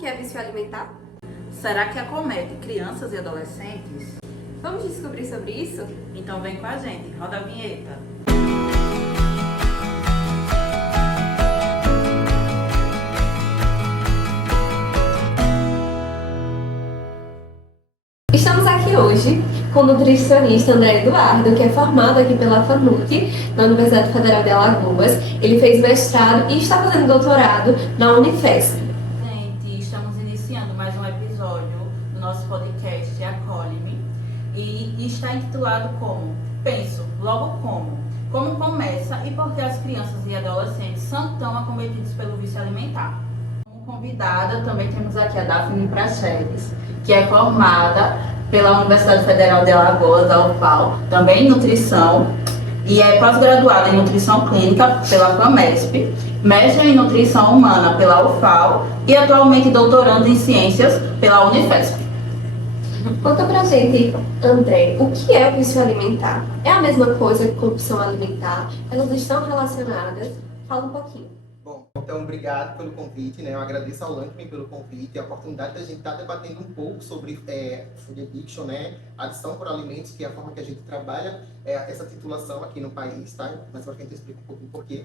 que é vício alimentar? Será que acomete crianças e adolescentes? Vamos descobrir sobre isso? Então vem com a gente, roda a vinheta. Estamos aqui hoje com o nutricionista André Eduardo, que é formado aqui pela FANUC, na Universidade Federal de Alagoas. Ele fez mestrado e está fazendo doutorado na Unifesp. Gente, estamos iniciando mais um episódio do nosso podcast Acolhe-me e está intitulado como Penso, Logo Como. Como começa e por que as crianças e adolescentes são tão acometidos pelo vício alimentar? Como convidada, também temos aqui a Daphne Prachedes, que é formada pela Universidade Federal de Alagoas, a UFAL, também em nutrição, e é pós-graduada em nutrição clínica pela FAMESP, mestre em nutrição humana pela UFAL e atualmente doutorando em ciências pela Unifesp. Conta pra gente, André, o que é o vício alimentar? É a mesma coisa que compulsão alimentar? Elas estão relacionadas? Fala um pouquinho. Bom, então obrigado pelo convite, né? Eu agradeço ao Lankman pelo convite e a oportunidade da gente estar debatendo um pouco sobre food addiction, né? Adição por alimentos, que é a forma que a gente trabalha essa titulação aqui no país, tá? Mas para gente explica um pouquinho por quê.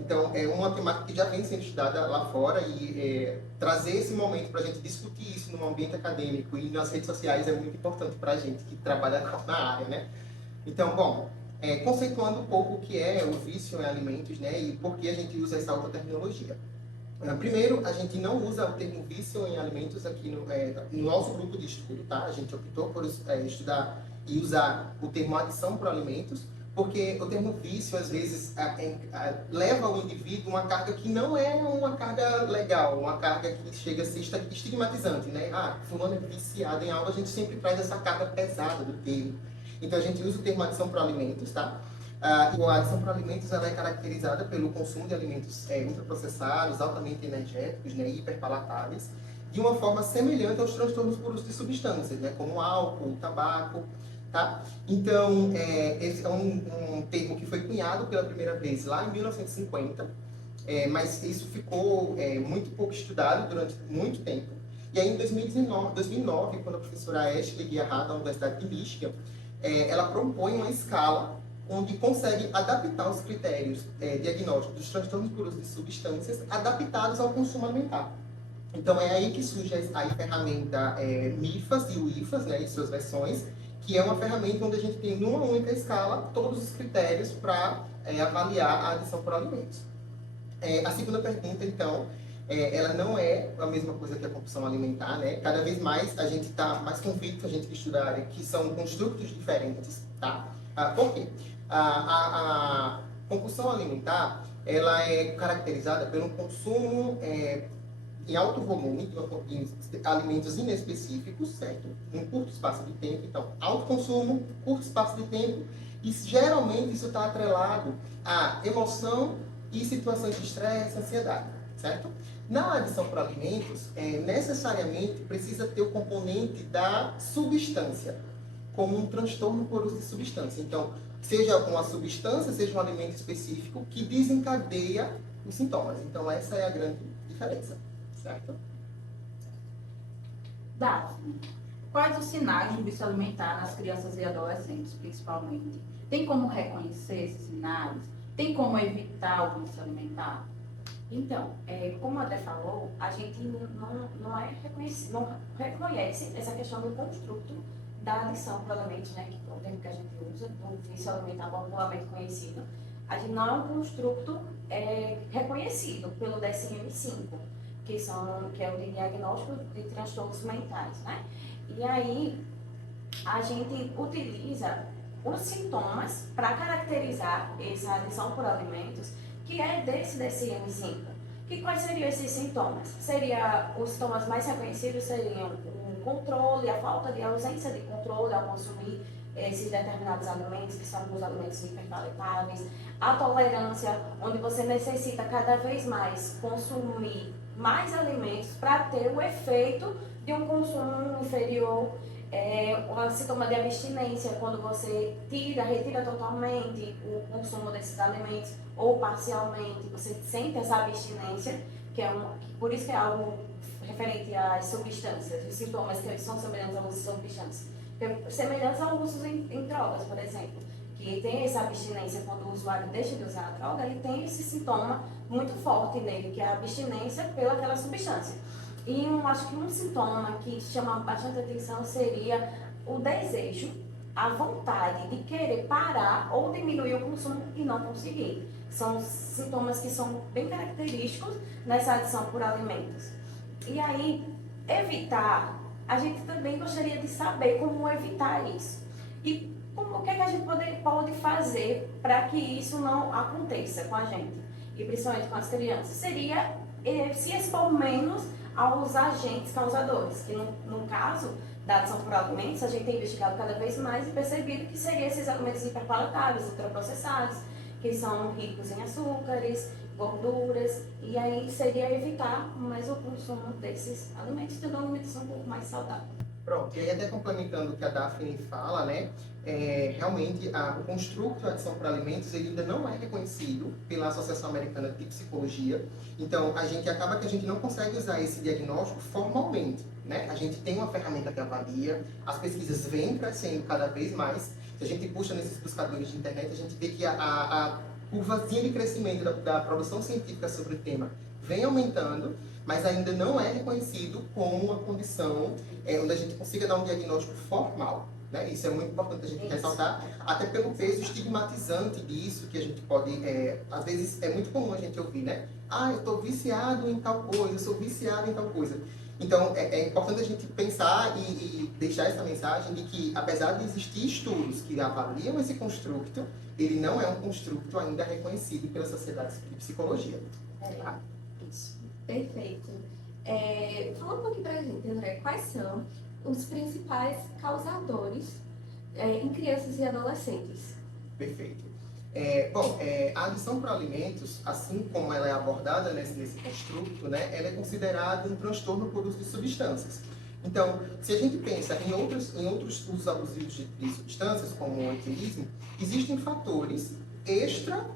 Então, é uma temática que já vem sendo estudada lá fora e trazer esse momento para a gente discutir isso no ambiente acadêmico e nas redes sociais é muito importante para a gente que trabalha na área, né? Então, bom, conceituando um pouco o que é o vício em alimentos, né, e por que a gente usa essa outra terminologia. Primeiro, a gente não usa o termo vício em alimentos aqui no nosso grupo de estudo, tá? A gente optou por estudar e usar o termo adição por alimentos, porque o termo vício, às vezes, leva ao indivíduo uma carga que não é uma carga legal, uma carga que chega a ser estigmatizante, né? Fulano é viciado em algo, a gente sempre traz essa carga pesada do termo. Então, a gente usa o termo adição por alimentos, tá? A adição por alimentos ela é caracterizada pelo consumo de alimentos ultraprocessados, altamente energéticos, né, hiperpalatáveis, de uma forma semelhante aos transtornos por uso de substâncias, né, como álcool, tabaco, tá? Então, esse é um termo que foi cunhado pela primeira vez lá em 1950, mas isso ficou muito pouco estudado durante muito tempo. E aí, em 2009, quando a professora Ashley Guiarra, da Universidade de Michigan, ela propõe uma escala onde consegue adaptar os critérios diagnósticos dos transtornos por uso de substâncias adaptados ao consumo alimentar. Então, é aí que surge a ferramenta MIFAS e o IFAS, né, em suas versões, que é uma ferramenta onde a gente tem numa única escala todos os critérios para avaliar a adição por alimentos. A segunda pergunta, então, ela não é a mesma coisa que a compulsão alimentar, né? Cada vez mais a gente está mais convicto, a gente que estuda a área, que são construtos diferentes, tá? Por quê? A compulsão alimentar, ela é caracterizada pelo consumo em alto volume de alimentos inespecíficos, certo? Em curto espaço de tempo. Então, alto consumo, curto espaço de tempo, e geralmente isso está atrelado à emoção e situações de estresse, ansiedade, certo? Na adição por alimentos, necessariamente precisa ter o componente da substância, como um transtorno por uso de substância. Então, seja uma substância, seja um alimento específico que desencadeia os sintomas. Então, essa é a grande diferença, certo? Daphne, quais os sinais de vício alimentar nas crianças e adolescentes, principalmente? Tem como reconhecer esses sinais? Tem como evitar o vício alimentar? Então, como a André falou, a gente não reconhece essa questão do construto da adição por alimentos, né, que é o termo que a gente usa, do vício alimentar popularmente conhecido. A gente não é um construto reconhecido pelo DSM-5, que é o de diagnóstico de transtornos mentais, né? E aí, a gente utiliza os sintomas para caracterizar essa adição por alimentos, que é desse DSM-5. Quais seriam esses sintomas? Os sintomas mais reconhecidos seriam o controle, a falta de ausência de controle ao consumir esses determinados alimentos, que são os alimentos hiperpalatáveis, a tolerância, onde você necessita cada vez mais consumir mais alimentos para ter o efeito de um consumo inferior. Um sintoma de abstinência, quando você retira totalmente o consumo desses alimentos ou parcialmente, você sente essa abstinência, por isso que é algo referente às substâncias, os sintomas que são semelhantes ao uso de substâncias. Semelhantes ao uso em drogas, por exemplo, que tem essa abstinência quando o usuário deixa de usar a droga, ele tem esse sintoma muito forte nele, que é a abstinência pelaquela substância. E acho que um sintoma que chama bastante atenção seria o desejo, a vontade de querer parar ou diminuir o consumo e não conseguir. São sintomas que são bem característicos nessa adição por alimentos. E aí, evitar, a gente também gostaria de saber como evitar isso. E o que é que a gente pode fazer para que isso não aconteça com a gente, e principalmente com as crianças? Seria se expor menos aos agentes causadores, que no caso da adição por alimentos, a gente tem investigado cada vez mais e percebido que seriam esses alimentos hiperpalatáveis, ultraprocessados, que são ricos em açúcares, gorduras, e aí seria evitar mais o consumo desses alimentos, tendo uma alimentação um pouco mais saudável. Pronto, e aí até complementando o que a Daphne fala, né, realmente o construto de adição por alimentos ele ainda não é reconhecido pela Associação Americana de Psicologia, então a gente não consegue usar esse diagnóstico formalmente, né, a gente tem uma ferramenta que avalia, as pesquisas vêm crescendo cada vez mais, se a gente puxa nesses buscadores de internet, a gente vê que a curvazinha de crescimento da produção científica sobre o tema vem aumentando, mas ainda não é reconhecido como uma condição onde a gente consiga dar um diagnóstico formal. Né? Isso é muito importante a gente ressaltar, até pelo peso estigmatizante disso, que a gente pode... às vezes é muito comum a gente ouvir, né? Ah, eu estou viciado em tal coisa, eu sou viciado em tal coisa. Então, é importante a gente pensar e deixar essa mensagem de que, apesar de existir estudos que avaliam esse construto, ele não é um construto ainda reconhecido pela Sociedade de Psicologia. Tá? Isso. Perfeito. Fala um pouquinho pra gente, André, quais são os principais causadores em crianças e adolescentes? Perfeito. A adição por alimentos, assim como ela é abordada nesse construto, né, ela é considerada um transtorno por uso de substâncias. Então, se a gente pensa em outros usos abusivos de substâncias, como o etilismo, existem fatores extra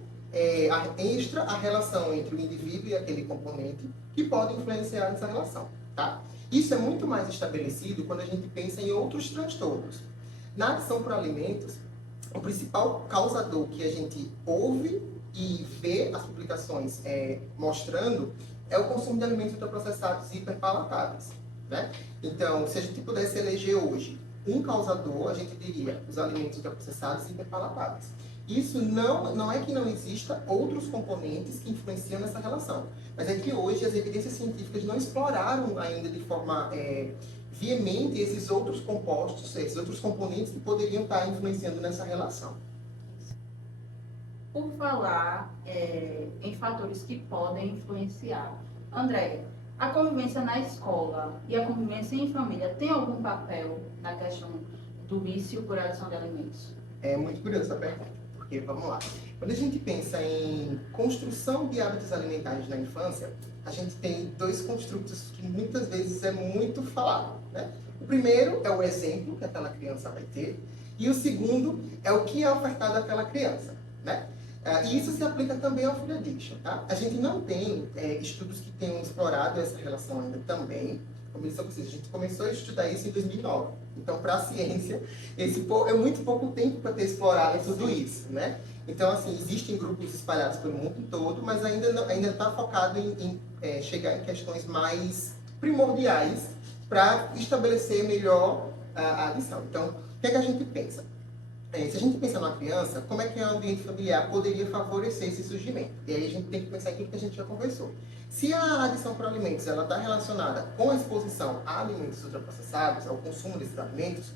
a relação entre o indivíduo e aquele componente que podem influenciar nessa relação. Tá? Isso é muito mais estabelecido quando a gente pensa em outros transtornos. Na adição por alimentos, o principal causador que a gente ouve e vê as publicações mostrando é o consumo de alimentos ultraprocessados e hiperpalatáveis. Né? Então, se a gente pudesse eleger hoje um causador, a gente diria os alimentos ultraprocessados e hiperpalatáveis. Isso não é que não exista outros componentes que influenciam nessa relação, mas é que hoje as evidências científicas não exploraram ainda de forma veemente esses outros compostos, esses outros componentes que poderiam estar influenciando nessa relação. Por falar em fatores que podem influenciar, André, a convivência na escola e a convivência em família tem algum papel na questão do vício por adição de alimentos? É muito curiosa a pergunta, porque vamos lá. Quando a gente pensa em construção de hábitos alimentares na infância, a gente tem dois construtos que muitas vezes é muito falado. Né? O primeiro é o exemplo que aquela criança vai ter, e o segundo é o que é ofertado àquela criança. Né? E isso se aplica também ao food addiction. Tá? A gente não tem estudos que tenham explorado essa relação ainda também. Como eu disse a vocês, a gente começou a estudar isso em 2009. Então, para a ciência, é muito pouco tempo para ter explorado tudo isso. Né? Então, assim, existem grupos espalhados pelo mundo todo, mas ainda está focado em chegar em questões mais primordiais para estabelecer melhor a adição. Então, o que é que a gente pensa? Se a gente pensar numa criança, como é que o ambiente familiar poderia favorecer esse surgimento? E aí a gente tem que pensar em tudo que a gente já conversou. Se a adição por alimentos está relacionada com a exposição a alimentos ultraprocessados, ao consumo desses alimentos,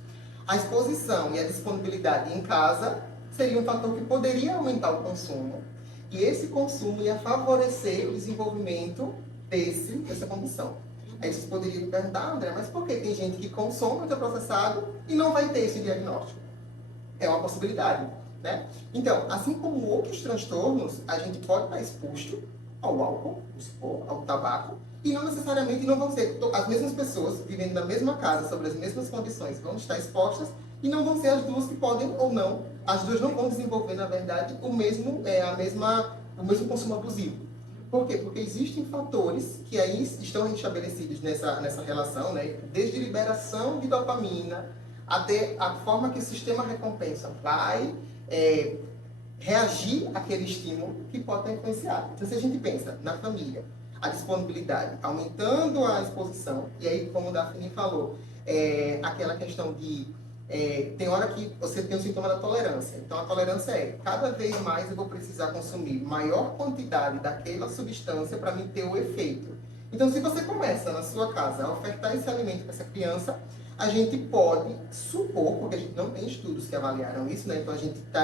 a exposição e a disponibilidade em casa seria um fator que poderia aumentar o consumo, e esse consumo ia favorecer o desenvolvimento dessa condição. Aí vocês poderiam me perguntar, André, mas por que tem gente que consome ultraprocessado e não vai ter esse diagnóstico? É uma possibilidade, né? Então, assim como outros transtornos, a gente pode estar exposto ao álcool, ao tabaco, e não necessariamente não vão ser as mesmas pessoas vivendo na mesma casa, sobre as mesmas condições, vão estar expostas, e não vão ser as duas que podem ou não, as duas não vão desenvolver, na verdade, o mesmo consumo abusivo. Por quê? Porque existem fatores que aí estão estabelecidos nessa relação, né? Desde liberação de dopamina até a forma que o sistema recompensa vai reagir àquele estímulo que pode estar influenciado. Então, se a gente pensa na família, a disponibilidade, aumentando a exposição, e aí, como o Daphne falou, aquela questão de tem hora que você tem o sintoma da tolerância. Então, a tolerância cada vez mais eu vou precisar consumir maior quantidade daquela substância para me ter o efeito. Então, se você começa na sua casa a ofertar esse alimento para essa criança, a gente pode supor, porque a gente não tem estudos que avaliaram isso, né? Então a gente está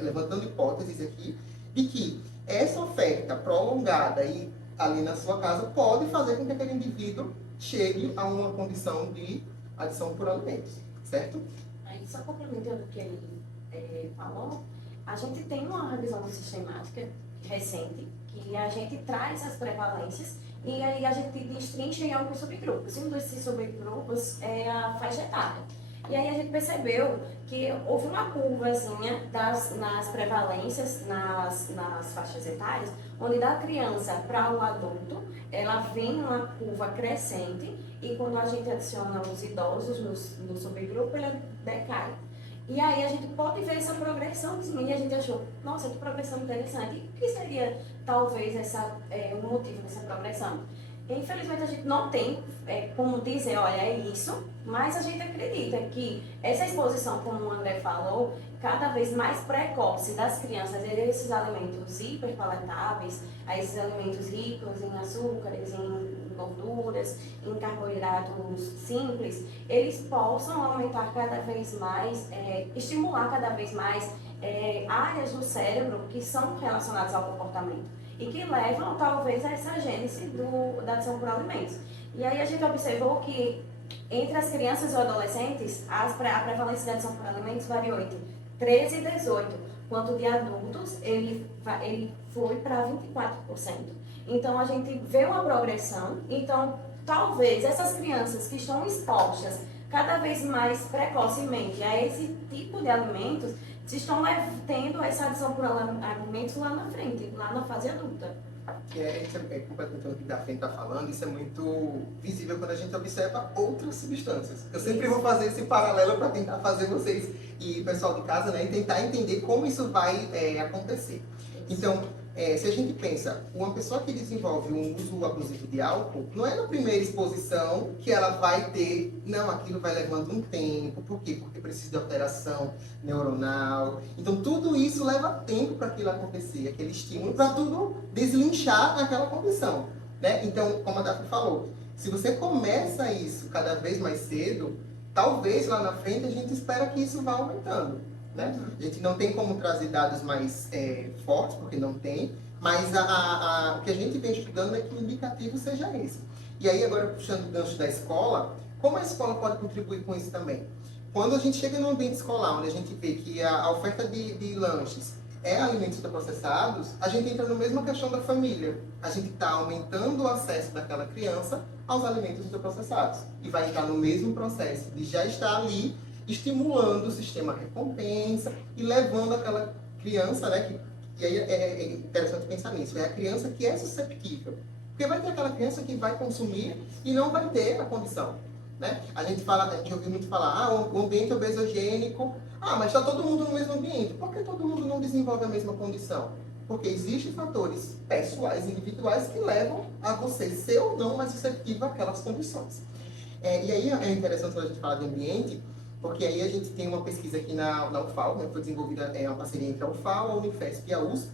levantando hipóteses aqui, de que essa oferta prolongada e ali na sua casa pode fazer com que aquele indivíduo chegue a uma condição de adição por alimentos, certo? Aí, só complementando o que ele falou, a gente tem uma revisão sistemática recente que a gente traz as prevalências e aí a gente destrincha em alguns subgrupos. E um desses subgrupos é a faixa etária. E aí a gente percebeu que houve uma curvazinha nas prevalências, nas faixas etárias, onde da criança para o adulto, ela vem uma curva crescente e quando a gente adiciona os idosos no subgrupo, ela decai. E aí a gente pode ver essa progressãozinha e a gente achou, nossa, que progressão interessante. E o que seria talvez o motivo dessa progressão? Infelizmente a gente não tem como dizer, olha, é isso, mas a gente acredita que essa exposição, como o André falou, cada vez mais precoce das crianças a esses alimentos hiperpalatáveis, a esses alimentos ricos em açúcares, em gorduras, em carboidratos simples, eles possam aumentar cada vez mais, estimular cada vez mais áreas do cérebro que são relacionadas ao comportamento e que levam talvez a essa gênese da adição por alimentos. E aí a gente observou que entre as crianças e adolescentes, a prevalência da adição por alimentos variou entre 13 e 18, quanto de adultos ele foi para 24%. Então a gente vê uma progressão, então talvez essas crianças que estão expostas cada vez mais precocemente a esse tipo de alimentos, se estão tendo essa adição por alimentos lá na frente, lá na fase adulta. Complementando o que a Daphne está falando, isso é muito visível quando a gente observa outras substâncias. Eu sempre vou fazer esse paralelo para tentar fazer vocês e o pessoal de casa, né, tentar entender como isso vai acontecer. Então, se a gente pensa, uma pessoa que desenvolve um uso abusivo de álcool, não é na primeira exposição que ela vai ter, não, aquilo vai levando um tempo. Por quê? Porque precisa de alteração neuronal. Então, tudo isso leva tempo para aquilo acontecer, aquele estímulo, para tudo deslinchar naquela condição, né? Então, como a Daphne falou, se você começa isso cada vez mais cedo, talvez lá na frente a gente espera que isso vá aumentando. Né? A gente não tem como trazer dados mais fortes, porque não tem, mas o que a gente vem estudando é que o indicativo seja esse. E aí, agora puxando o gancho da escola, como a escola pode contribuir com isso também? Quando a gente chega no ambiente escolar, onde a gente vê que a oferta de lanches é alimentos ultraprocessados, a gente entra na mesma questão da família. A gente está aumentando o acesso daquela criança aos alimentos ultraprocessados. E vai entrar no mesmo processo de já estar ali estimulando o sistema recompensa e levando aquela criança, né, e aí é interessante pensar nisso, é a criança que é susceptível. Porque vai ter aquela criança que vai consumir e não vai ter a condição. Né? A gente ouviu muito falar, o ambiente obesogênico, mas está todo mundo no mesmo ambiente. Por que todo mundo não desenvolve a mesma condição? Porque existem fatores pessoais, individuais, que levam a você ser ou não mais susceptível àquelas condições. E aí é interessante quando a gente fala de ambiente, porque aí a gente tem uma pesquisa aqui na UFAL, né? Foi desenvolvida uma parceria entre a UFAL, a Unifesp e a USP,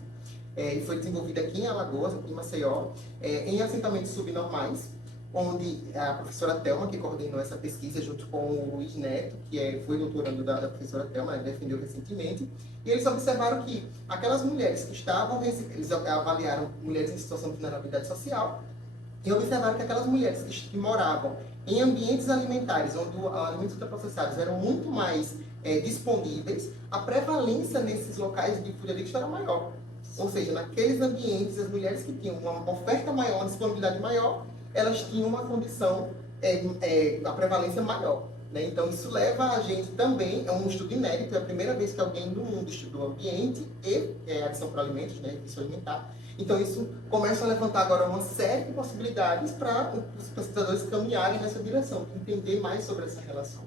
e foi desenvolvida aqui em Alagoas, aqui em Maceió, em assentamentos subnormais, onde a professora Thelma, que coordenou essa pesquisa, junto com o Luiz Neto, que foi doutorando da professora Thelma, defendeu recentemente, e eles observaram que aquelas mulheres que estavam, eles avaliaram mulheres em situação de vulnerabilidade social, e observaram que aquelas mulheres que moravam em ambientes alimentares, onde os alimentos ultraprocessados eram muito mais disponíveis, a prevalência nesses locais de food addiction era maior. Ou seja, naqueles ambientes, as mulheres que tinham uma oferta maior, uma disponibilidade maior, elas tinham uma condição, a prevalência maior. Né? Então, isso leva a gente também, é um estudo inédito, é a primeira vez que alguém do mundo estudou ambiente e adição por alimentos, né, vício alimentar, Então isso começa a levantar agora uma série de possibilidades para os pesquisadores caminharem nessa direção, entender mais sobre essa relação.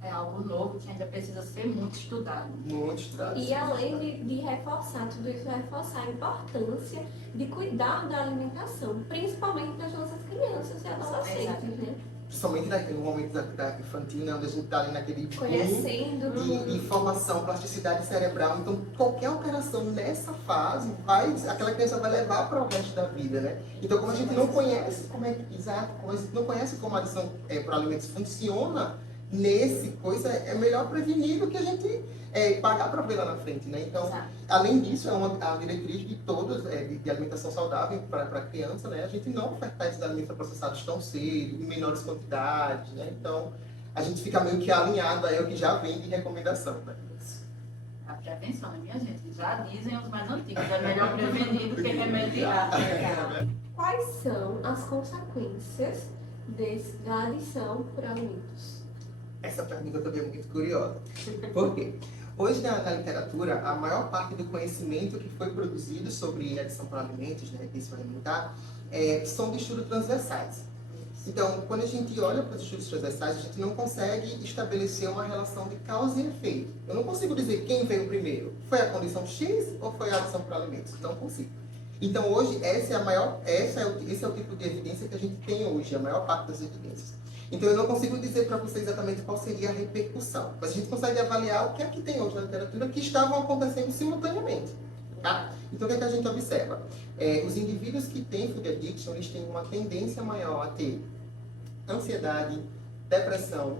É algo novo que ainda precisa ser muito estudado. Muito estudado. E além de reforçar tudo isso, reforçar a importância de cuidar da alimentação, principalmente das nossas crianças e adolescentes, né? Principalmente no momento da infantil, né, onde a gente está ali naquele boom Conhecendo de formação, plasticidade cerebral. Então, qualquer alteração nessa fase, aquela criança vai levar para o resto da vida, né? Então, como a gente não conhece como a gente não conhece como a adição por alimentos funciona, nesse coisa, é melhor prevenir do que a gente pagar para ver lá na frente, né? Então, além disso, é a diretriz de todos, de alimentação saudável para a criança, né? A gente não ofertar esses alimentos processados tão cedo, em menores quantidades, né? Então, a gente fica meio que alinhado aí ao que já vem de recomendação, né? A prevenção, né, minha gente? Já dizem os mais antigos, é melhor prevenir do que remediar. quais são as consequências da adição por alimentos. Essa pergunta também é muito curiosa. Por quê? Hoje, na literatura, a maior parte do conhecimento que foi produzido sobre adição por alimentos, né, risco alimentar, são de estudos transversais. Então, quando a gente olha para os estudos transversais, a gente não consegue estabelecer uma relação de causa e efeito. Eu não consigo dizer quem veio primeiro. Foi a condição X ou foi a adição por alimentos? Não consigo. Então, hoje, esse é o tipo de evidência que a gente tem hoje, a maior parte das evidências. Então, eu não consigo dizer para você exatamente qual seria a repercussão, mas a gente consegue avaliar o que é que tem hoje na literatura que estavam acontecendo simultaneamente. Tá? Então, o que é que a gente observa? Os indivíduos que têm food addiction, eles têm uma tendência maior a ter ansiedade, depressão.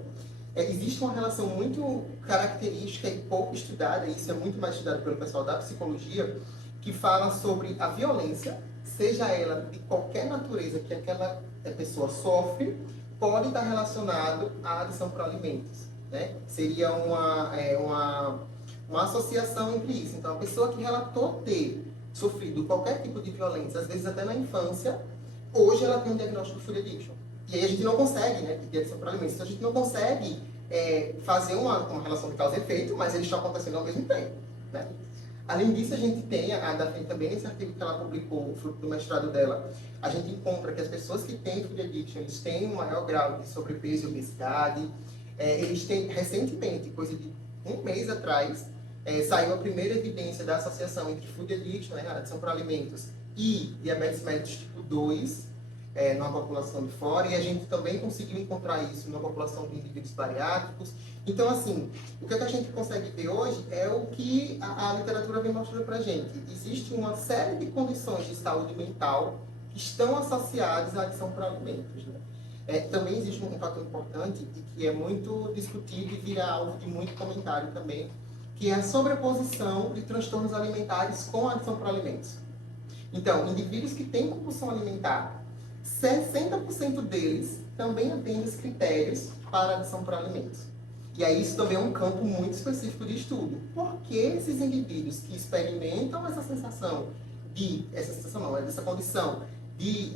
Existe uma relação muito característica e pouco estudada, e isso é muito mais estudado pelo pessoal da psicologia, que fala sobre a violência, seja ela de qualquer natureza que aquela pessoa sofre, pode estar relacionado à adição por alimentos, né? Seria uma associação entre isso. Então, a pessoa que relatou ter sofrido qualquer tipo de violência, às vezes até na infância, hoje ela tem um diagnóstico de food addiction. E aí a gente não consegue, né, de adição por alimentos. Então, a gente não consegue fazer uma relação de causa e efeito, mas eles estão acontecendo ao mesmo tempo, né? Além disso, a gente tem, a Daphne também, nesse artigo que ela publicou, o fruto do mestrado dela, a gente encontra que as pessoas que têm food addiction, eles têm um maior grau de sobrepeso e obesidade. Eles têm, recentemente, coisa de um mês atrás, saiu a primeira evidência da associação entre food addiction, né, adição por alimentos, e diabetes mellitus tipo 2, numa população de fora, e a gente também conseguiu encontrar isso na população de indivíduos bariátricos. Então, assim, o que a gente consegue ver hoje é o que a literatura vem mostrando para a gente. Existe uma série de condições de saúde mental que estão associadas à adição por alimentos, né? Também existe um fator importante e que é muito discutido e vira alvo de muito comentário também, que é a sobreposição de transtornos alimentares com a adição por alimentos. Então, indivíduos que têm compulsão alimentar, 60% deles também atendem os critérios para adição por alimentos. E aí isso também é um campo muito específico de estudo. Por que esses indivíduos que experimentam essa sensação essa condição de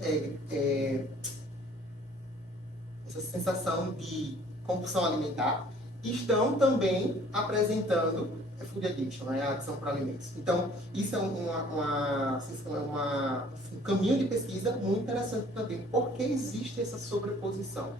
essa sensação de compulsão alimentar estão também apresentando food addiction, né, a adição por alimentos. Então, isso é um caminho de pesquisa muito interessante também. Por que existe essa sobreposição?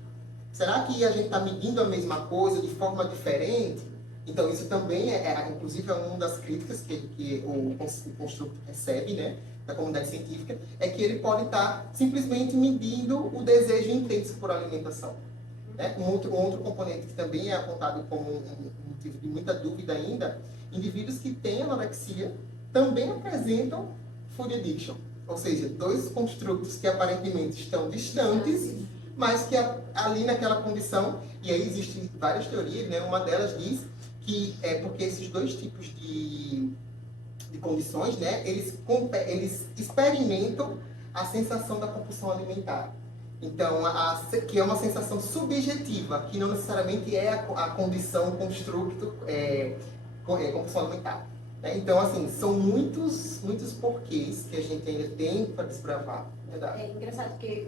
Será que a gente está medindo a mesma coisa de forma diferente? Então, isso também inclusive, é uma das críticas que o construto recebe, né, da comunidade científica, é que ele pode estar simplesmente medindo o desejo intenso por alimentação. Né? Um outro componente que também é apontado como um motivo de muita dúvida ainda, indivíduos que têm anorexia também apresentam food addiction. Ou seja, dois construtos que aparentemente estão distantes, mas que ali naquela condição, e aí existem várias teorias, né? Uma delas diz que é porque esses dois tipos de condições, né? Eles experimentam a sensação da compulsão alimentar. Então, que é uma sensação subjetiva, que não necessariamente é a condição, o construto, compulsão alimentar. Né? Então, assim, são muitos porquês que a gente ainda tem para desbravar. Verdade? É engraçado porque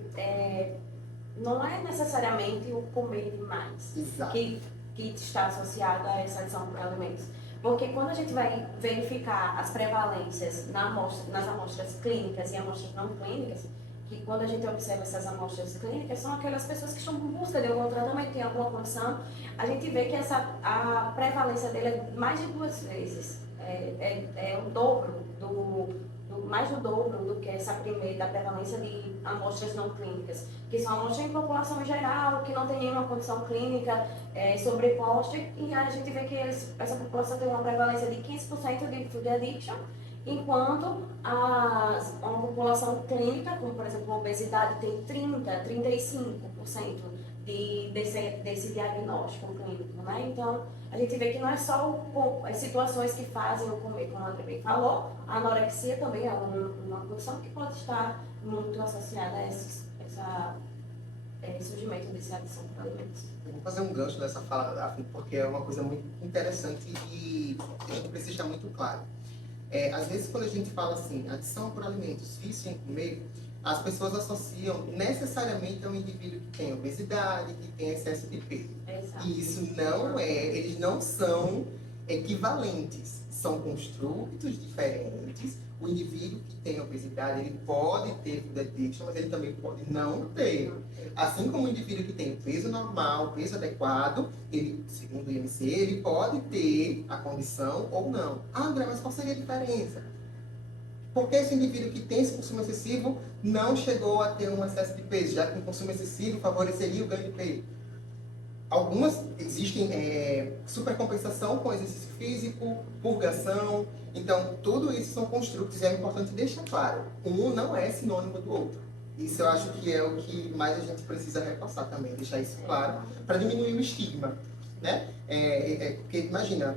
não é necessariamente o comer demais Exato. que está associado a essa adição por alimentos. Porque quando a gente vai verificar as prevalências nas amostras clínicas e amostras não clínicas, que quando a gente observa essas amostras clínicas, são aquelas pessoas que estão em busca de algum tratamento, tem alguma condição, a gente vê que a prevalência dele é mais de 2 vezes. É o dobro mais do dobro do que essa primeira, da prevalência de amostras não clínicas, que são amostras em população geral, que não tem nenhuma condição clínica sobreposta, e a gente vê que essa população tem uma prevalência de 15% de food addiction, enquanto uma população clínica, como por exemplo a obesidade, tem 35% desse diagnóstico clínico, né? Então, a gente vê que não é só as situações que fazem o comer, como a André bem falou, a anorexia também é uma condição que pode estar muito associada a esse surgimento desse adição por alimentos. Eu vou fazer um gancho dessa fala, Daphne, porque é uma coisa muito interessante e a gente precisa estar muito claro. Às vezes, quando a gente fala assim, adição por alimentos, vício em comer, as pessoas associam necessariamente a um indivíduo que tem obesidade, que tem excesso de peso. Exato. E isso não eles não são equivalentes, são construtos diferentes. O indivíduo que tem obesidade, ele pode ter food addiction, mas ele também pode não ter. Assim como o indivíduo que tem peso normal, peso adequado, ele, segundo o IMC, ele pode ter a condição ou não. Ah, André, mas qual seria a diferença? Porque esse indivíduo que tem esse consumo excessivo não chegou a ter um excesso de peso, já que o consumo excessivo favoreceria o ganho de peso. Algumas existem supercompensação com exercício físico, purgação. Então, tudo isso são construtos e é importante deixar claro. Um não é sinônimo do outro. Isso eu acho que é o que mais a gente precisa reforçar também, deixar isso claro, para diminuir o estigma, né? Porque imagina,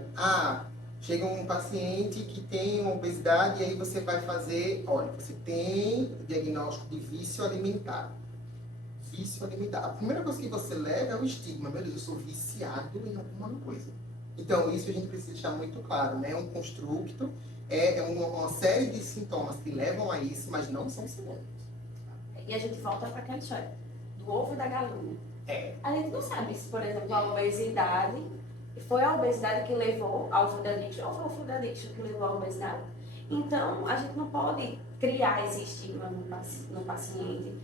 chega um paciente que tem uma obesidade e aí você vai fazer, olha, você tem diagnóstico de vício alimentar. Vício alimentar. A primeira coisa que você leva é o estigma. Meu Deus, eu sou viciado em alguma coisa. Então, isso a gente precisa deixar muito claro, né? É um construto, uma série de sintomas que levam a isso, mas não são sinônimos. E a gente volta para aquela história do ovo e da galinha. A gente não sabe se, por exemplo, a obesidade foi a obesidade que levou ao food addiction ou foi o food addiction que levou à obesidade. Então, a gente não pode criar esse estigma no paciente,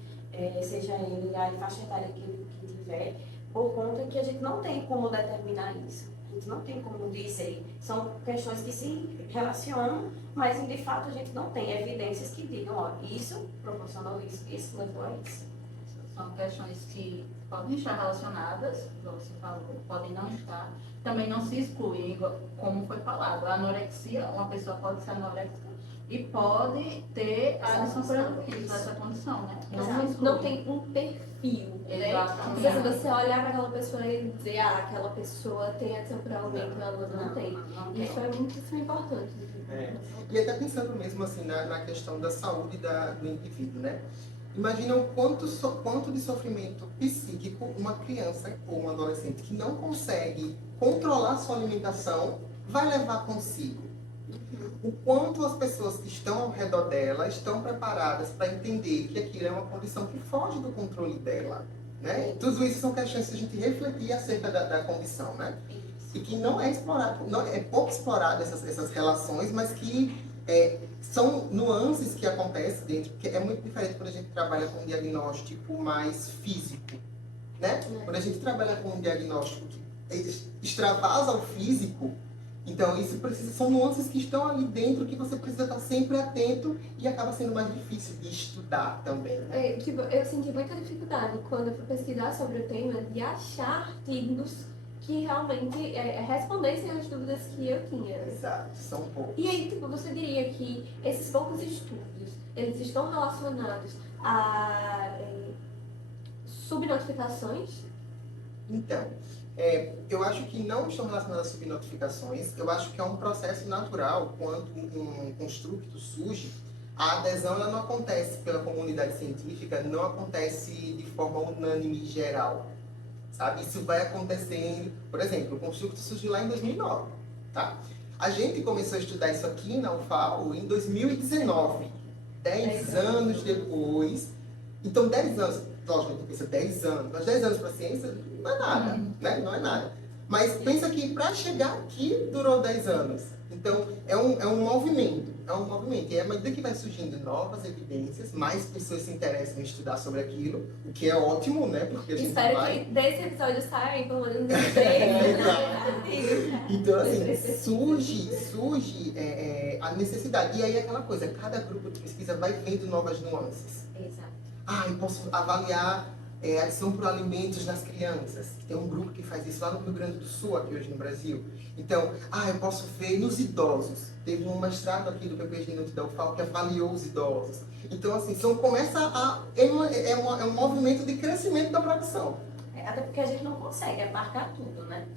seja ele a faixa etária que tiver, por conta que a gente não tem como determinar isso. A gente não tem como dizer. São questões que se relacionam, mas de fato a gente não tem evidências que digam, ó, isso proporcionou isso, isso levou a isso. São questões que podem estar relacionadas, como você falou, podem não estar. Também não se exclui, como foi falado. A anorexia, uma pessoa pode ser anoréxica e pode ter a adição por alimentos, essa condição, né? Não tem um perfil, né? Exatamente. Se você olhar para aquela pessoa e dizer, aquela pessoa tem adição por alimento, ela não tem. Isso é muito importante. E até pensando mesmo assim na questão da saúde do indivíduo, né? Imagina o quanto de sofrimento psíquico uma criança ou um adolescente que não consegue controlar sua alimentação vai levar consigo. O quanto as pessoas que estão ao redor dela estão preparadas para entender que aquilo é uma condição que foge do controle dela, né? Tudo isso são questões que a gente refletir acerca da condição, né? E que não é explorado, é pouco explorado essas relações, mas que são nuances que acontecem dentro, porque é muito diferente quando a gente trabalha com um diagnóstico mais físico, né? Quando a gente trabalha com um diagnóstico que extravasa o físico, então isso são nuances que estão ali dentro que você precisa estar sempre atento e acaba sendo mais difícil de estudar também, né? Eu senti muita dificuldade quando eu fui pesquisar sobre o tema de achar artigos que realmente respondessem às dúvidas que eu tinha. Exato, são poucos. E aí, você diria que esses poucos estudos, eles estão relacionados a subnotificações? Então, eu acho que não estão relacionadas a subnotificações. Eu acho que é um processo natural. Quando um construto surge, a adesão ela não acontece pela comunidade científica, não acontece de forma unânime e geral. Sabe? Isso vai acontecendo. Por exemplo, o construto surgiu lá em 2009. Tá? A gente começou a estudar isso aqui na UFAO em 2019. 10 anos depois. Então, 10 anos. Lógico, a gente pensa 10 anos. Mas 10 anos para a ciência não é nada. Né? Não é nada. Mas pensa que para chegar aqui durou 10 anos. Então, é um movimento. É um movimento. E à medida que vai surgindo novas evidências, mais pessoas se interessam em estudar sobre aquilo, o que é ótimo, né? Porque a gente Espero vai... que desse episódio saia pelo menos uns 3, Então, assim, surge a necessidade. E aí, aquela coisa, cada grupo de pesquisa vai vendo novas nuances. Exato. Eu posso avaliar adição por alimentos nas crianças. Tem um grupo que faz isso lá no Rio Grande do Sul, aqui hoje no Brasil. Então, eu posso ver nos idosos. Teve um mestrado aqui do PPG da UFAL que avaliou os idosos. Então, assim, é um movimento de crescimento da produção. Até porque a gente não consegue abarcar tudo, né?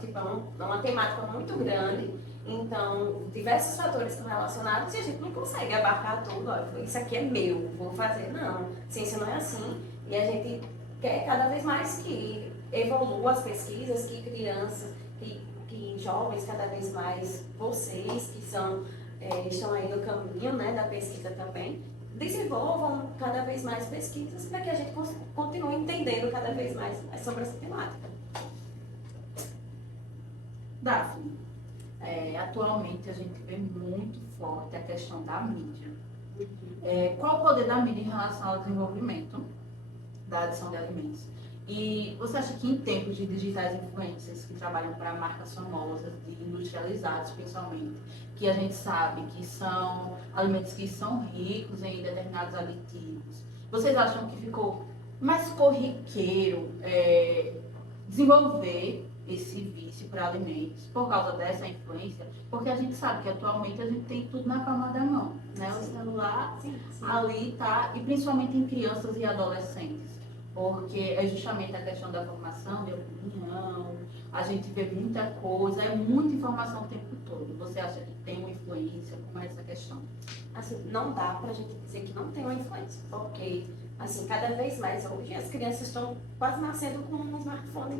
Tipo, uma temática muito grande, então diversos fatores estão relacionados e a gente não consegue abarcar tudo. Ó, isso aqui é meu, vou fazer. Não, ciência não é assim. E a gente quer cada vez mais que evolua as pesquisas, que crianças, que jovens, cada vez mais vocês que estão aí no caminho, né, da pesquisa também, desenvolvam cada vez mais pesquisas para que a gente continue entendendo cada vez mais sobre essa temática. Daphne, atualmente a gente vê muito forte a questão da mídia. Qual o poder da mídia em relação ao desenvolvimento da adição de alimentos? E você acha que em tempos de digitais influencers que trabalham para marcas famosas, de industrializados principalmente, que a gente sabe que são alimentos que são ricos em determinados aditivos, vocês acham que ficou mais corriqueiro desenvolver esse vício para alimentos por causa dessa influência? Porque a gente sabe que atualmente a gente tem tudo na palma da mão, né? O celular ali tá, e principalmente em crianças e adolescentes. Porque é justamente a questão da formação, de opinião, a gente vê muita coisa, é muita informação o tempo todo. Você acha que tem uma influência? Como é essa questão? Assim, não dá pra gente dizer que não tem uma influência, porque, assim, cada vez mais hoje as crianças estão quase nascendo com um smartphone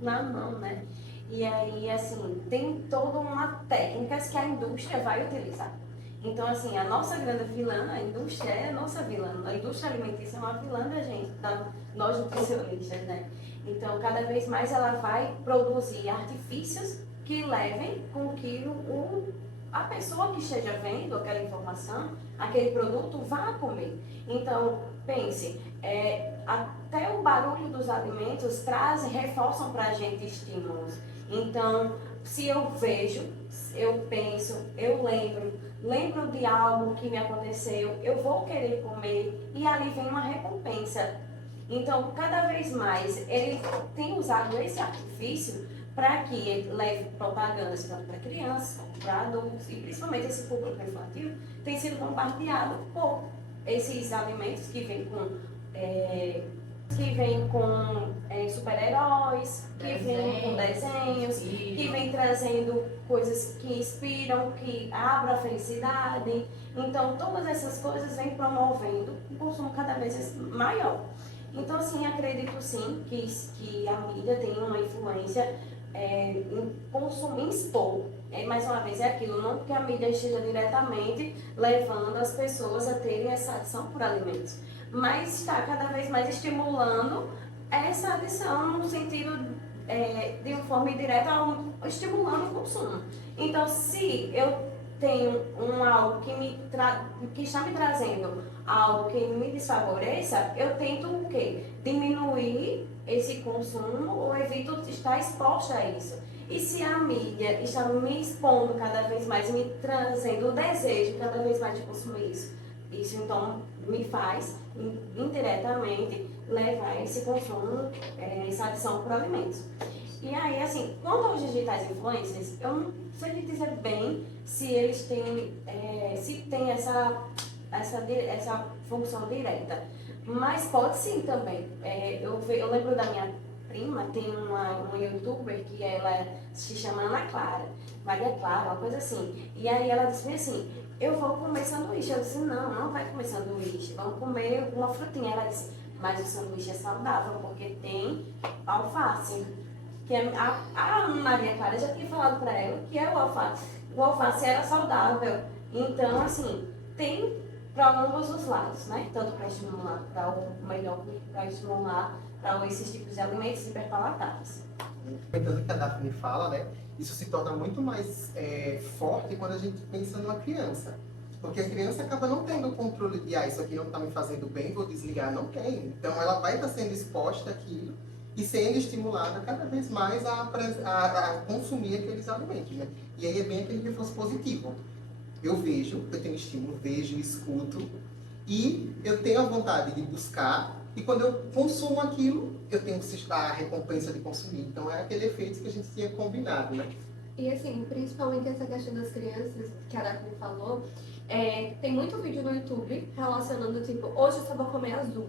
na mão, né? E aí, assim, tem toda uma técnicas que a indústria vai utilizar. Então, assim, a nossa grande vilã, a indústria é a nossa vilã. A indústria alimentícia é uma vilã da gente, nós nutricionistas, né? Então, cada vez mais ela vai produzir artifícios que levem com que a pessoa que esteja vendo aquela informação, aquele produto, vá comer. Então, pense, até o barulho dos alimentos reforçam para a gente estímulos. Então, se eu vejo, eu penso, eu lembro de algo que me aconteceu, eu vou querer comer e ali vem uma recompensa. Então, cada vez mais, ele tem usado esse artifício para que ele leve propagandas tanto para crianças, para adultos e principalmente esse público infantil tem sido bombardeado por esses alimentos que vêm com super-heróis, que vêm com desenhos, que vêm trazendo coisas que inspiram, que abram a felicidade. Então, todas essas coisas vêm promovendo um consumo cada vez maior. Então, assim, acredito sim que a mídia tem uma influência em consumir, em expor. Mais uma vez, é aquilo, não que a mídia esteja diretamente levando as pessoas a terem essa adição por alimentos, mas está cada vez mais estimulando essa adição no sentido de uma forma indireta, estimulando o consumo. Então, se eu tenho algo que está me trazendo algo que me desfavoreça, eu tento o quê? Diminuir esse consumo ou evito estar exposta a isso. E se a mídia está me expondo cada vez mais, me trazendo o desejo cada vez mais de consumir isso então me faz indiretamente levar esse consumo, essa adição por alimentos. E aí, assim, quanto aos digitais influencers, eu não sei lhe dizer bem se eles têm, se tem essa função direta, mas pode sim também. Eu lembro da minha prima, tem uma youtuber que ela se chama Ana Clara, Maria Clara, uma coisa assim. E aí ela disse assim, eu vou comer sanduíche. Eu disse, não vai comer sanduíche, vamos comer uma frutinha. Ela disse, mas o sanduíche é saudável porque tem alface. Que a Maria Clara já tinha falado para ela que é o alface era saudável. Então, assim, tem para ambos os lados, né? Tanto para estimular para o melhor, para estimular para esses tipos de alimentos hiperpalatáveis. Comentando que a Daphne fala, né? Isso se torna muito mais forte quando a gente pensa numa criança. Porque a criança acaba não tendo o controle de, isso aqui não está me fazendo bem, vou desligar. Não tem. Então ela vai estar sendo exposta àquilo e sendo estimulada cada vez mais a consumir aqueles alimentos, né? E aí é bem aquele reforço positivo. Eu tenho estímulo, vejo, escuto e eu tenho a vontade de buscar e quando eu consumo aquilo, eu tenho a recompensa de consumir. Então é aquele efeito que a gente tinha combinado, né? E assim, principalmente essa questão das crianças, que a Daphne falou, tem muito vídeo no YouTube relacionando, tipo, hoje eu só vou comer azul.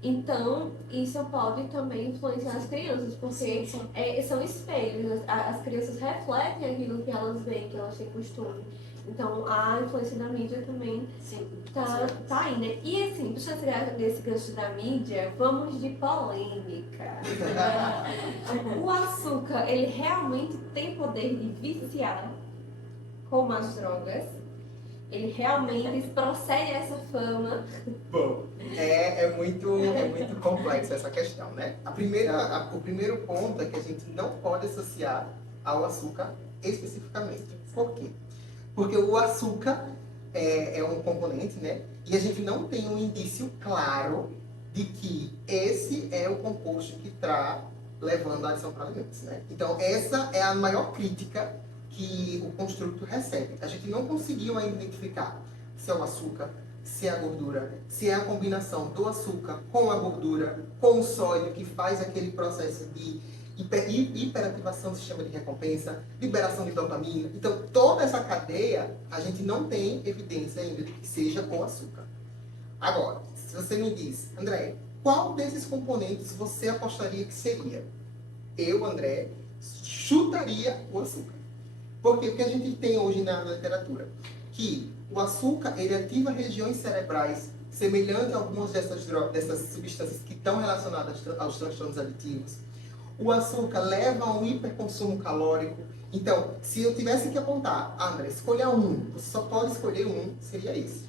Então, isso pode também influenciar as crianças, porque são espelhos, as crianças refletem aquilo que elas veem, que elas têm costume. Então, a influência da mídia também tá aí, né? E assim, pra tirar desse gancho da mídia, vamos de polêmica. O açúcar, ele realmente tem poder de viciar, como as drogas? Ele realmente procede a essa fama? Bom, é muito complexa essa questão, né? O primeiro ponto é que a gente não pode associar ao açúcar especificamente. Por quê? Porque o açúcar é um componente, né? E a gente não tem um indício claro de que esse é o composto que está levando à adição para alimentos, né? Então, essa é a maior crítica que o construto recebe. A gente não conseguiu ainda identificar se é o açúcar, se é a gordura, se é a combinação do açúcar com a gordura, com o sódio, que faz aquele processo de hiperativação do sistema de recompensa, liberação de dopamina. Então, toda essa cadeia, a gente não tem evidência ainda de que seja com açúcar. Agora, se você me diz, André, qual desses componentes você apostaria que seria? Eu, André, chutaria o açúcar. Porque o que a gente tem hoje na literatura? Que o açúcar, ele ativa regiões cerebrais semelhantes a algumas dessas substâncias que estão relacionadas aos transtornos aditivos. O açúcar leva a um hiperconsumo calórico. Então, se eu tivesse que apontar, André, escolha um, você só pode escolher um, seria esse.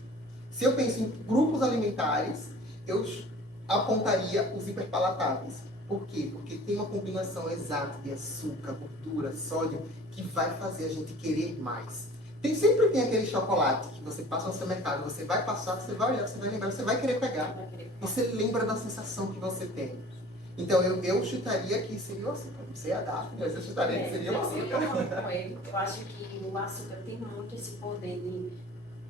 Se eu penso em grupos alimentares, eu apontaria os hiperpalatáveis. Por quê? Porque tem uma combinação exata de açúcar, gordura, sódio, que vai fazer a gente querer mais. Sempre tem aquele chocolate que você passa no supermercado, você vai passar, você vai olhar, você vai lembrar, você vai querer pegar. Você lembra da sensação que você tem. Então, eu chutaria que seria o açúcar. Não sei a Daphne, mas eu chutaria que seria o açúcar. Eu acho que o açúcar tem muito esse poder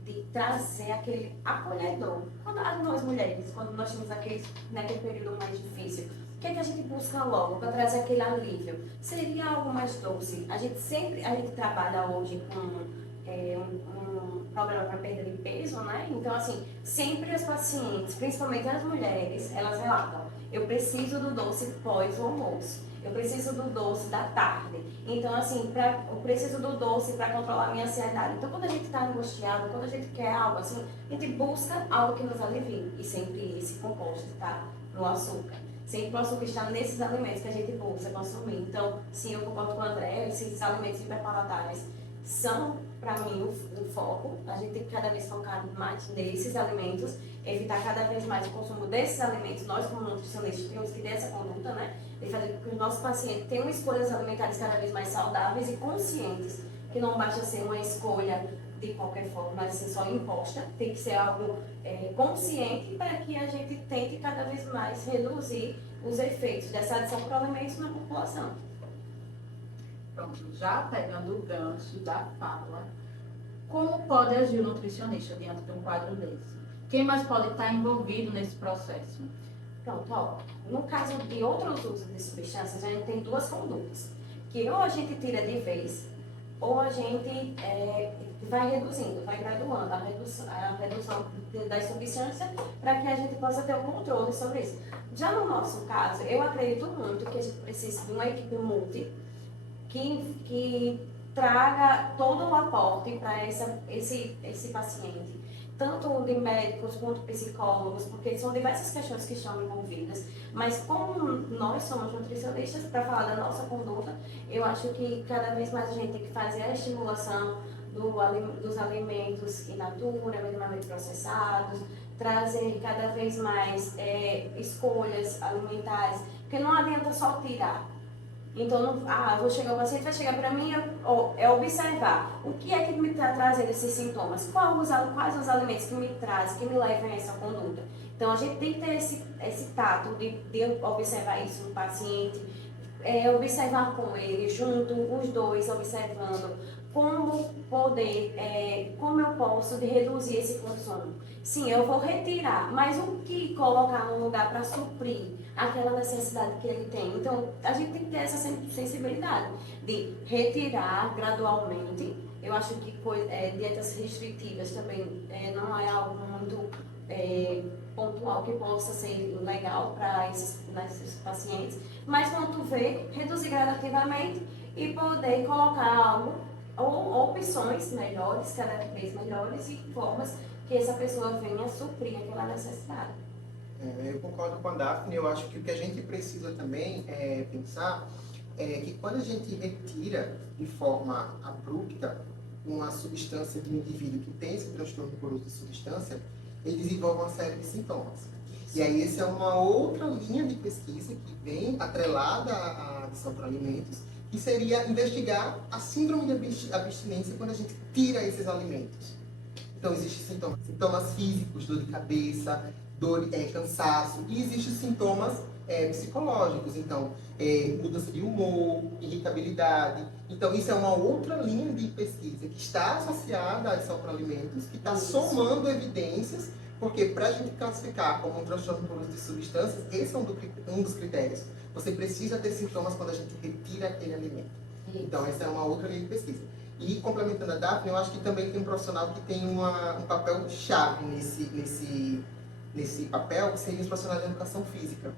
de trazer aquele acolhedor. Quando nós mulheres, quando nós temos naquele período mais difícil, o que é que a gente busca logo para trazer aquele alívio? Seria algo mais doce. A gente trabalha hoje com um problema para perda de peso, né? Então, assim, sempre as pacientes, principalmente as mulheres, elas relatam: eu preciso do doce pós o almoço, eu preciso do doce da tarde. Então, assim, eu preciso do doce para controlar a minha ansiedade. Então, quando a gente está angustiado, quando a gente quer algo assim, a gente busca algo que nos alivie. E sempre esse composto está no açúcar. Sempre o açúcar está nesses alimentos que a gente busca consumir. Então, sim, eu concordo com o André, esses alimentos hiperpalatáveis são, para mim, o foco. A gente tem que cada vez focar mais nesses alimentos, evitar cada vez mais o consumo desses alimentos. Nós, como nutricionistas, temos que ter essa conduta, né? De fazer com que os nossos pacientes tenham escolhas alimentares cada vez mais saudáveis e conscientes, que não basta ser uma escolha de qualquer forma, mas ser só imposta, tem que ser algo consciente para que a gente tente cada vez mais reduzir os efeitos dessa adição por alimentos na população. Pronto, já pegando o gancho da fala, como pode agir o nutricionista diante de um quadro desse? Quem mais pode estar envolvido nesse processo? Pronto, ó, no caso de outros usos de substâncias, a gente tem duas condutas, que ou a gente tira de vez, ou a gente vai reduzindo, vai graduando a redução das substâncias para que a gente possa ter um controle sobre isso. Já no nosso caso, eu acredito muito que a gente precisa de uma equipe multi que traga todo o aporte para esse paciente, tanto de médicos quanto psicólogos, porque são diversas questões que estão envolvidas, mas como nós somos nutricionistas, para falar da nossa conduta, eu acho que cada vez mais a gente tem que fazer a estimulação, dos alimentos in natura, minimamente processados, trazer cada vez mais escolhas alimentares, porque não adianta só tirar. Então, vou chegar, o paciente vai chegar para mim é observar o que é que me está trazendo esses sintomas, quais os alimentos que me trazem, que me levam a essa conduta. Então, a gente tem que ter esse tato de observar isso no paciente, observar com ele, junto, os dois observando como como eu posso reduzir esse consumo. Sim, eu vou retirar, mas o que colocar no lugar para suprir aquela necessidade que ele tem? Então, a gente tem que ter essa sensibilidade de retirar gradualmente. Eu acho que dietas restritivas também não é algo muito pontual que possa ser legal para esses pacientes, mas quando vê, reduzir gradativamente e poder colocar algo ou opções melhores, cada vez melhores, e formas que essa pessoa venha suprir aquela necessidade. Eu concordo com a Daphne. Eu acho que o que a gente precisa também pensar é que quando a gente retira de forma abrupta uma substância de um indivíduo que tem esse transtorno por uso de substância, ele desenvolve uma série de sintomas. E aí essa é uma outra linha de pesquisa que vem atrelada à adição por alimentos, que seria investigar a síndrome de abstinência quando a gente tira esses alimentos. Então existem sintomas físicos, dor de cabeça, cansaço, e existem sintomas psicológicos, então mudança de humor, irritabilidade. Então isso é uma outra linha de pesquisa que está associada à adição por alimentos, que está somando evidências, porque para a gente classificar como um transtorno por uso de substâncias, esse é um dos critérios. Você precisa ter sintomas quando a gente retira aquele alimento. Então essa é uma outra linha de pesquisa. E complementando a Daphne, eu acho que também tem um profissional que tem um papel chave nesse papel, que seria os profissionais de educação física.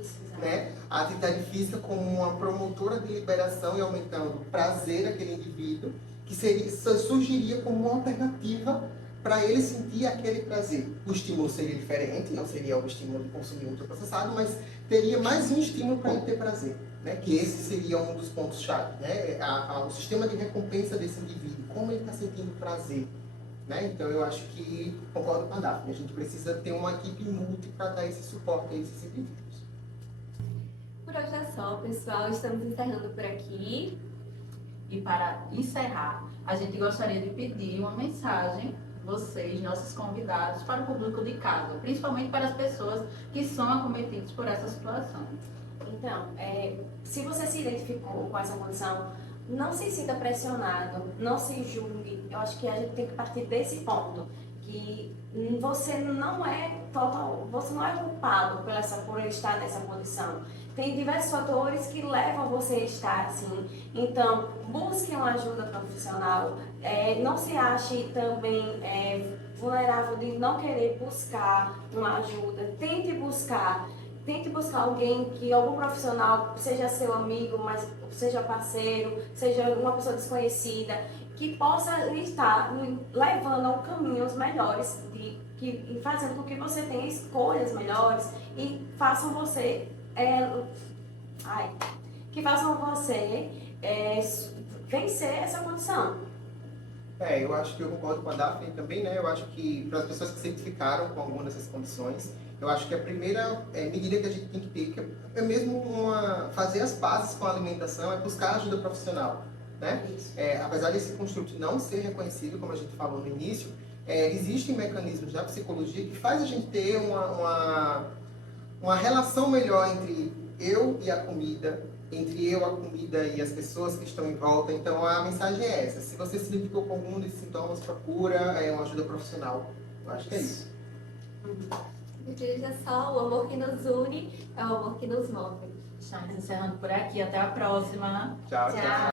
Isso, Né? A atividade física como uma promotora de liberação e aumentando o prazer daquele indivíduo, que surgiria como uma alternativa para ele sentir aquele prazer. O estímulo seria diferente, não seria o estímulo de consumir ultraprocessado, mas teria mais um estímulo para ele ter prazer. Né? Que esse seria um dos pontos-chave. Né? O sistema de recompensa desse indivíduo, como ele está sentindo prazer. Né? Então eu acho que concordo com a Daphne, a gente precisa ter uma equipe multi para dar esse suporte a esses indivíduos. Por hoje é só, pessoal. Estamos encerrando por aqui. E para encerrar, a gente gostaria de pedir uma mensagem, vocês, nossos convidados, para o público de casa, principalmente para as pessoas que são acometidas por essa situação. Então, se você se identificou com essa condição, não se sinta pressionado, não se julgue. Eu acho que a gente tem que partir desse ponto, que você não é culpado por estar nessa condição. Tem diversos fatores que levam você a estar assim. Então, busque uma ajuda profissional. Não se ache também vulnerável de não querer buscar uma ajuda. Tente buscar alguém, algum profissional, seja seu amigo, mas seja parceiro, seja uma pessoa desconhecida, que possa estar levando a caminhos melhores, e fazendo com que você tenha escolhas melhores e façam você vencer essa condição. Eu acho que eu concordo com a Daphne também, né? Eu acho que para as pessoas que se identificaram com alguma dessas condições, eu acho que a primeira medida que a gente tem que ter, que é mesmo fazer as pazes com a alimentação, é buscar ajuda profissional, né? Apesar desse construto não ser reconhecido, como a gente falou no início, existem mecanismos da psicologia que faz a gente ter uma relação melhor entre eu e a comida, entre eu, a comida e as pessoas que estão em volta. Então a mensagem é essa: se você se identificou com algum desses sintomas, procura uma ajuda profissional. Eu acho que é isso. E por hoje é só. O amor que nos une é o amor que nos move. Estamos encerrando por aqui. Até a próxima. Tchau, tchau.